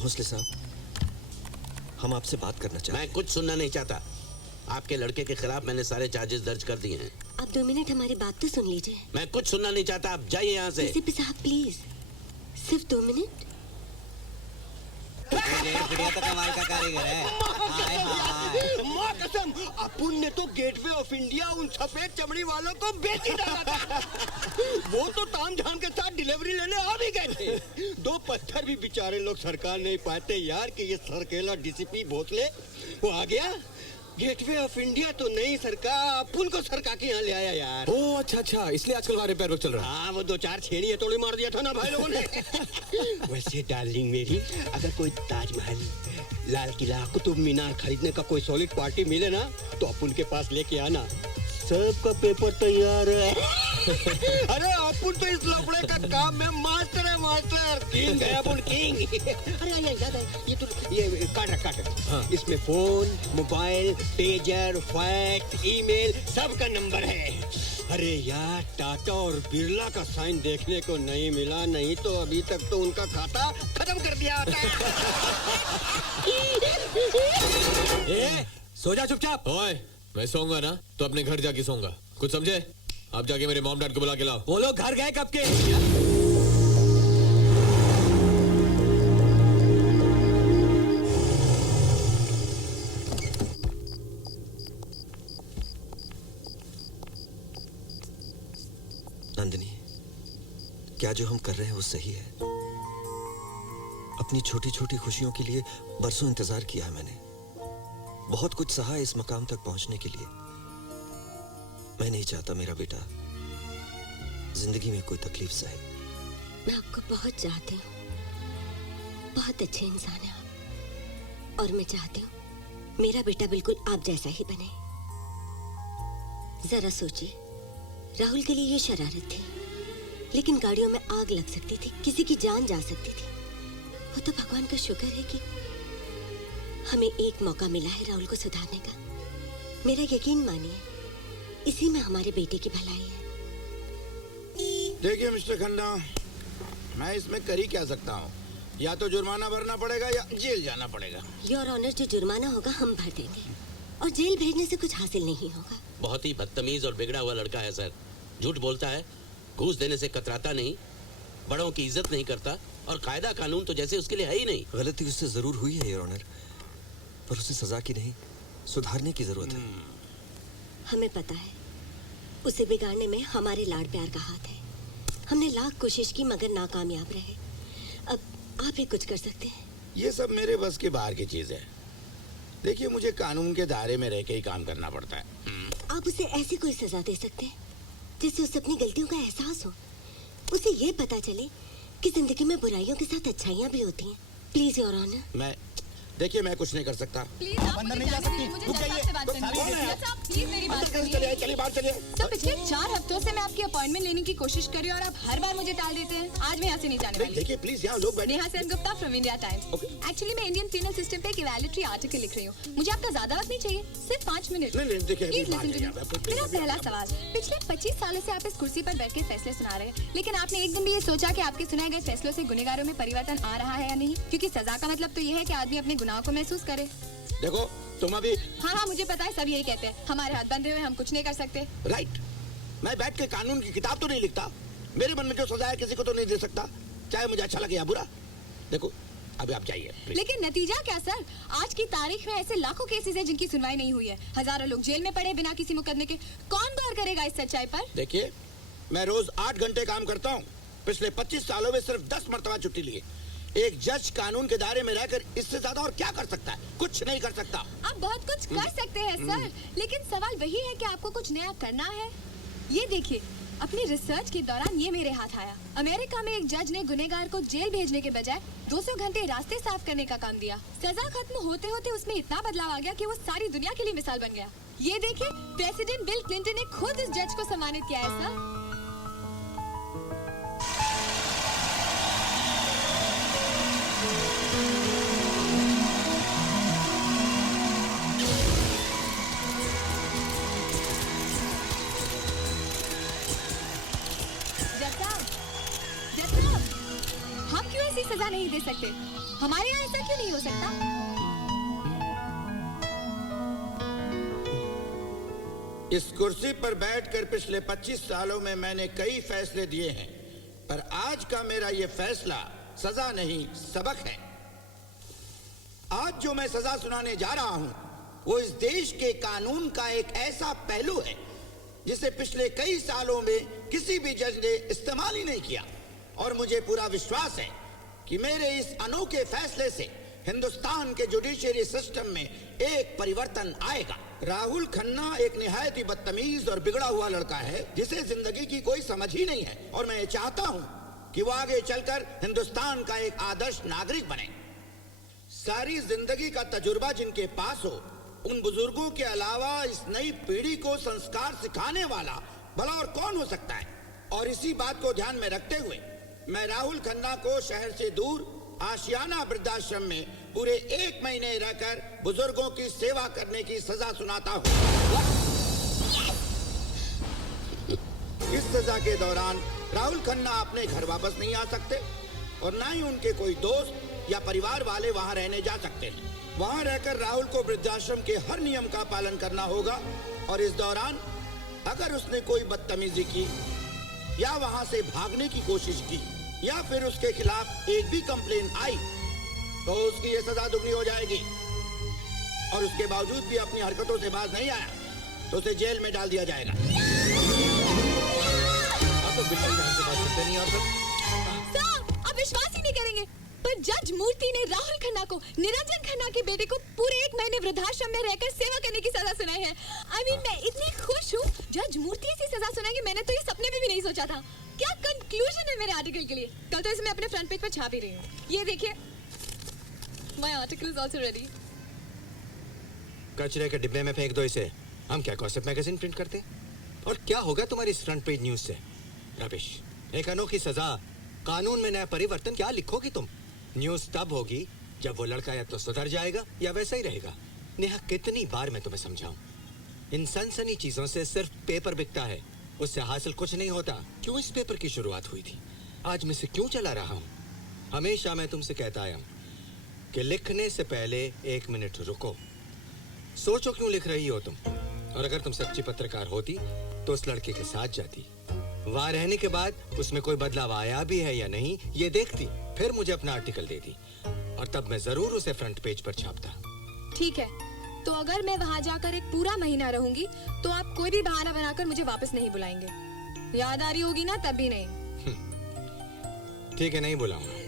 भोसले साहब, हम आपसे बात करना चाहते हैं। मैं कुछ सुनना नहीं चाहता। आपके लड़के के खिलाफ मैंने सारे चार्जेस दर्ज कर दिए हैं। आप 2 मिनट हमारी बात तो सुन लीजिए। मैं कुछ सुनना नहीं चाहता, आप जाइए यहाँ से। एसीपी साहब प्लीज, सिर्फ 2 मिनट। ये तो कमाल का कारीगर है। हाय हाय। माँ कसम, अपुन ने तो गेटवे ऑफ इंडिया उन सफेद चमड़ी वालों को बेच ही डाला था। वो तो ताम झाम के साथ डिलीवरी लेने आ भी गए थे। 2 पत्थर भी बेचारे लोग सरकार नहीं पाते यार कि ये सरकेला डीसीपी भोसले वो आ गया। गेटवे ऑफ इंडिया तो नहीं सरकार, अपुन को सरकार के यहाँ ले आया यार। ओह अच्छा, इसलिए आजकल हमारे पैर चल रहा है। हाँ, वो 2-4 छेड़ियाँ तोड़ी मार दिया था ना भाई लोगों ने। वैसे डार्लिंग मेरी, अगर कोई ताजमहल, लाल किला, कुतुब मीनार खरीदने का कोई सॉलिड पार्टी मिले ना तो अपुन के पास लेके आना, सबका पेपर तैयार है। अरे अपुन तो इस लफड़े का काम में मास्टर है, मास्टर किंग है अपुन, किंग। अरे याद है, ये काट। हाँ। इसमें phone, mobile, pager, fax, email सबका नंबर है। अरे यार, टाटा और बिरला का साइन देखने को नहीं मिला, नहीं तो अभी तक तो उनका खाता खत्म कर दिया होता। ए, सो जा चुपचाप। ओए, मैं सोऊंगा ना तो अपने घर जाके सोऊंगा, कुछ समझे? आप जाके मेरे मॉम डैड को बुला के लाओ। वो लोग घर गए कब के? नंदिनी, क्या जो हम कर रहे हैं वो सही है? अपनी छोटी छोटी खुशियों के लिए बरसों इंतजार किया है मैंने, बहुत कुछ सहा इस मकाम तक पहुंचने के लिए। मैं नहीं चाहता मेरा बेटा जिंदगी में कोई तकलीफ सहे। मैं आपको बहुत चाहती हूँ, बहुत अच्छे इंसान हैं आप, और मैं चाहती हूँ मेरा बेटा बिल्कुल आप जैसा ही बने। जरा सोचिए, राहुल के लिए ये शरारत थी, लेकिन गाड़ियों में आग लग सकती थी, किसी की जान जा सकती थी। वो तो भगवान का शुक्र है कि हमें एक मौका मिला है राहुल को सुधारने का। मेरा यकीन मानिए, इसी में हमारे बेटे की भलाई है। देखिए मिस्टर खन्ना, मैं इसमें कर ही क्या सकता हूँ, या तो जुर्माना भरना पड़ेगा या जेल जाना पड़ेगा। योर ऑनर, जो जुर्माना होगा हम भर देंगे, और जेल भेजने से कुछ हासिल नहीं होगा। बहुत ही बदतमीज और बिगड़ा हुआ लड़का है सर। झूठ बोलता है, घूस देने से कतराता नहीं, बड़ों की इज्जत नहीं करता, और कायदा कानून तो जैसे उसके लिए है ही नहीं। गलती उससे जरूर हुई है योर ऑनर, पर उसे सजा की नहीं, सुधारने की जरूरत है। हमें पता है उसे बिगाड़ने में हमारे लाड़ प्यार का हाथ है। हमने लाख कोशिश की मगर नाकामयाब रहे। अब आप ही कुछ कर सकते हैं। ये सब मेरे बस के बाहर की चीज है। देखिए, मुझे कानून के दायरे में रह के ही काम करना पड़ता है। आप उसे ऐसी कोई सजा दे सकते हैं जिससे उसे अपनी गलतियों का एहसास हो, उसे ये पता चले कि जिंदगी में बुराइयों के साथ अच्छाइयाँ भी होती हैं। Please your honour. देखिए, मैं कुछ नहीं कर सकता। प्लीज आप अंदर नहीं जा सकती, रुक जाइए। प्लीज मेरी बात सुनिए। चलिए बाहर चलिए। सर, पिछले 4 हफ्तों से मैं आपकी अपॉइंटमेंट लेने की कोशिश कर रही हूँ और आप हर बार मुझे टाल देते हैं। आज मैं यहाँ से नहीं जाने वाली। देखिए प्लीज, यहाँ लोग बैठे। Neha Sengupta from India times. Actually मैं इंडियन पीनल सिस्टम पे एक इवैल्यूएटरी आर्टिकल लिख रही हूँ। मुझे आपका ज्यादा वक्त नहीं चाहिए, सिर्फ 5 मिनट। नहीं, देखिए, प्लीज लिसन टू मी। मेरा पहला सवाल, पिछले 25 सालों से आप इस कुर्सी पर बैठ के फैसले सुना रहे हैं, लेकिन आपने एक दिन भी ये सोचा कि आपके सुनाए गए फैसलों से गुनहगारों में परिवर्तन आ रहा है या नहीं? क्योंकि सजा का मतलब तो ये है कि आदमी अपने गुनाहों को महसूस करे। देखो, तुम अभी। हाँ, मुझे पता है, सब यही कहते हैं, हमारे हाथ बंधे हुए, हम कुछ नहीं कर सकते। राइट, मैं बैठ के कानून की किताब तो नहीं लिखता। मेरे मन में जो सजा है किसी को तो नहीं दे सकता, चाहे मुझे अच्छा लगे या बुरा। देखो, अभी आप जाइए। लेकिन नतीजा क्या सर? आज की तारीख में ऐसे लाखों केसेस हैं जिनकी सुनवाई नहीं हुई है। हजारों लोग जेल में पड़े बिना किसी मुकदमे के। कौन गौर करेगा इस सच्चाई पर? देखिए, मैं रोज 8 घंटे काम करता हूँ। पिछले 25 सालों में सिर्फ 10 मरतबा छुट्टी ली है। एक जज कानून के दायरे में रहकर इससे ज्यादा और क्या कर सकता है? कुछ नहीं कर सकता। आप बहुत कुछ कर सकते हैं सर, लेकिन सवाल वही है कि आपको कुछ नया करना है। ये देखिए, अपनी रिसर्च के दौरान ये मेरे हाथ आया। अमेरिका में एक जज ने गुनहगार को जेल भेजने के बजाय 200 घंटे रास्ते साफ करने का काम दिया। सजा खत्म होते होते उसमें इतना बदलाव आ गया कि वो सारी दुनिया के लिए मिसाल बन गया। ये देखिए, प्रेसिडेंट बिल क्लिंटन ने खुद इस जज को सम्मानित किया है सर। सजा नहीं दे सकते। हमारे यहाँ ऐसा क्यों नहीं हो सकता? इस कुर्सी पर बैठकर पिछले 25 सालों में मैंने कई फैसले दिए हैं, पर आज का मेरा ये फैसला सजा नहीं सबक है। आज जो मैं सजा सुनाने जा रहा हूं वो इस देश के कानून का एक ऐसा पहलू है जिसे पिछले कई सालों में किसी भी जज ने इस्तेमाल ही नहीं किया, और मुझे पूरा विश्वास है कि मेरे इस अनोखे फैसले से हिंदुस्तान के जुडिशरी सिस्टम में एक परिवर्तन आएगा। राहुल खन्ना एक निहायत ही बदतमीज और बिगड़ा हुआ लड़का है जिसे जिंदगी की कोई समझ ही नहीं है, और मैं ये चाहता हूं कि वो आगे चलकर हिंदुस्तान का एक आदर्श नागरिक बने। सारी जिंदगी का तजुर्बा जिनके पास हो, उन बुजुर्गों के अलावा इस नई पीढ़ी को संस्कार सिखाने वाला भला और कौन हो सकता है। और इसी बात को ध्यान में रखते हुए मैं राहुल खन्ना को शहर से दूर आशियाना वृद्धाश्रम में पूरे 1 महीने रहकर बुजुर्गों की सेवा करने की सजा सुनाता हूँ। इस सजा के दौरान राहुल खन्ना अपने घर वापस नहीं आ सकते, और ना ही उनके कोई दोस्त या परिवार वाले वहाँ रहने जा सकते हैं। वहाँ रहकर राहुल को वृद्धाश्रम के हर नियम का पालन करना होगा, और इस दौरान अगर उसने कोई बदतमीजी की या वहाँ से भागने की कोशिश की या फिर उसके खिलाफ एक भी कंप्लेन आई तो उसकी ये सजा दुगनी हो जाएगी, और उसके बावजूद भी अपनी हरकतों से बाज नहीं आया तो उसे जेल में डाल दिया जाएगा। आप तो बिल्कुल ध्यान से बात करते नहीं, और सर, आप विश्वास ही नहीं करेंगे, पर जज मूर्ति ने राहुल खन्ना को, निरंजन खन्ना के बेटे को पूरे 1 महीने वृद्धाश्रम में रहकर सेवा करने की सजा सुनाई है। मैं इतनी खुश हूँ, जज मूर्ति ऐसी सजा सुनाएंगे मैंने तो ये सपने में भी नहीं सोचा था। क्या कंक्लूजन है मेरे आर्टिकल के लिए? कल तो इसे मैं अपने फ्रंट पेज पर छाप ही रही हूँ। ये देखिए, my article is also ready. कचरे के डिब्बे में फेंक दो इसे। हम क्या गॉसिप मैगजीन प्रिंट करते? और क्या होगा तुम्हारी इस फ्रंट पेज न्यूज से? रबिश। एक अनोखी सजा, कानून में नया परिवर्तन, क्या लिखोगी तुम? न्यूज तब होगी जब वो लड़का या तो सुधर जाएगा या वैसा ही रहेगा। नेहा, कितनी बार मैं तुम्हें समझाऊं, इन सनसनी चीजों से सिर्फ पेपर बिकता है, उससे हासिल कुछ नहीं होता। क्यों इस पेपर की शुरुआत हुई थी, आज मैं इसे क्यों चला रहा हूं? हमेशा मैं तुमसे कहता आया हूं कि लिखने से पहले 1 मिनट रुको, सोचो क्यों लिख रही हो तुम। और अगर तुम सच्ची पत्रकार होती तो उस लड़के के साथ जाती, वहां रहने के बाद उसमें कोई बदलाव आया भी है या नहीं ये देखती, फिर मुझे अपना आर्टिकल देती, और तब मैं जरूर उसे फ्रंट पेज पर छापता। ठीक है, तो अगर मैं वहाँ जाकर एक पूरा महीना रहूंगी तो आप कोई भी बहाना बनाकर मुझे वापस नहीं बुलाएंगे। याद आ रही होगी ना? तब भी नहीं। ठीक है, नहीं बुलाऊंगा।